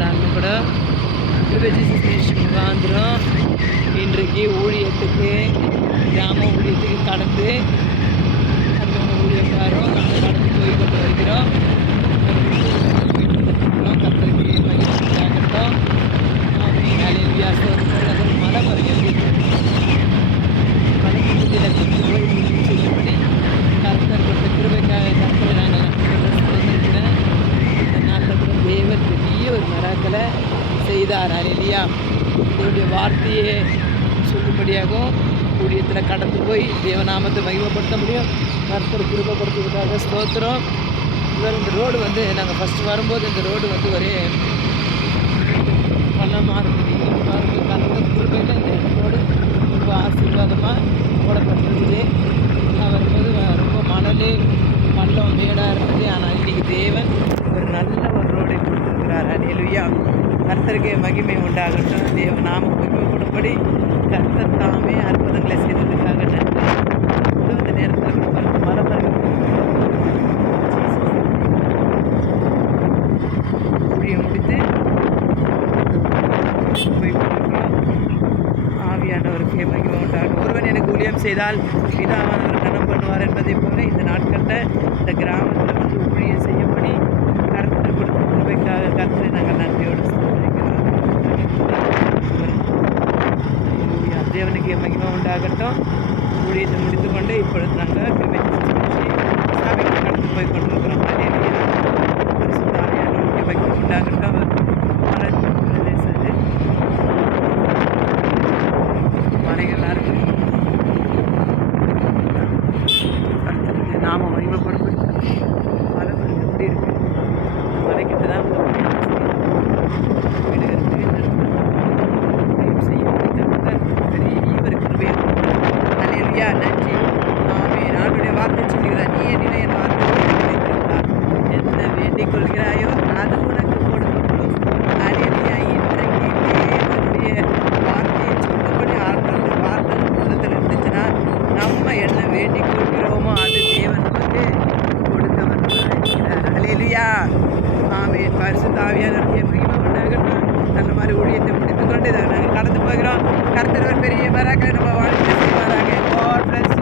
நாங்கள் கூட முகாந்திரம் இன்றைக்கு ஊழியத்துக்கு கிராம ஊழியத்துக்கு கடந்து அந்த ஊழியக்காரும் நாங்கள் கடந்து போய் கொண்டு வருகிறோம். கத்தருக்கு மகிழ்ச்சியாகட்டும். வித்தியாசம் மழை வருகிறது. மலைப்பகுதியில் கொண்டு போய் செய்யப்படி கர்த்தர் கொடுத்த கிருபைக்காக கர்த்தரை நாங்கள் சொல்லியிருக்கிறேன். இந்த நாட்டில் கூட தேவர் பெரிய ஒரு மரத்தில் செய்தார். இல்லையா, இதனுடைய வார்த்தையை சொல்லும்படியாகவும் ஊழியத்தில் கடந்து போய் தேவநாமத்தை மகிமைப்படுத்த முடியும். கர்த்தர் கிருபைப்படுத்துவதற்காக ஸ்தோத்திரம். இவர் இந்த ரோடு நாங்கள் ஃபஸ்ட்டு வரும்போது இந்த ரோடு ஒரே பள்ளமாக இருக்குது. கலந்த கிருபையில் இந்த ரோடு ரொம்ப ஆசீர்வாதமாக போடப்பட்டிருக்குது. நான் வரும்போது ரொம்ப பள்ளம் மேடாக இருந்தது. ஆனால் இன்றைக்கி தேவன் ஒரு நல்ல ஒரு ரோடை கொடுத்துருக்கிறார். அல்லேலூயா. கர்த்தருக்கு மகிமை உண்டாகட்டும். தேவ நாம மகிமைப்படும்படி கர்த்தர் தாமே அற்புதங்களை செய்ததுக்காக நன்றி. இந்த நேரத்தில் மரமர்கள் ஊழியம் முடித்து போய் ஆவியானவருக்கு மகிமை உண்டாகட்டும். ஒருவன் எனக்கு ஊழியம் செய்தால் பிதாவானவர் கனம் பண்ணுவார் என்பதை போல இந்த நாட்களில் இந்த கிராமத்தில் ஊழியம் செய்யும்படி கர்த்தர் கொடுத்த கிருபைக்காக கர்த்தரை நாங்கள் நன்றியோடு தேவனுக்கு மகிமை உண்டாகட்டும். ஊழியத்தை முடித்து கொண்டு இப்பொழுது நாங்கள் சபைக்கு கடந்து போய் கொண்டிருக்கிறோம். பரிசுத்தாவியானவருக்கு மகிமை உண்டாகட்டும். பிரதேசத்து மலைகளாக இருக்குது. கர்த்தருக்கு நாம மகிமைப்படும்படி மலை எப்படி இருக்குது. மலைக்கிட்ட தான் வீடு இருக்குது. அல்லேலூயா. நன்றி. நானுடைய வார்த்தை சொல்லுகிறார். நீ என்னிலே என் வார்த்தை வைத்திருந்தார். என்ன வேண்டிக் கொள்கிறாயோ அது உனக்கு கொடுக்கப்படும். அல்லேலூயா. இன்றைக்கு தேவனுடைய வார்த்தையை சொல்லும்படி ஆட்கள் வார்த்தை உள்ளத்தில் இருந்துச்சுன்னா நம்ம என்ன வேண்டிக் கொள்கிறோமோ அது தேவன் நமக்கு கொடுக்க வந்தார். அல்லேலூயா. ஆமென். பரிசுத்த ஆவியானவருக்கு மகிமை உண்டாகட்டும். நல்ல மாதிரி ஊழியத்தை முடித்துக்கொண்டு நாங்கள் கடந்து போகிறோம். கர்த்தர் பெரிய மராக்களை நம்ம வாழ்க்கை செய்வாராக. God bless.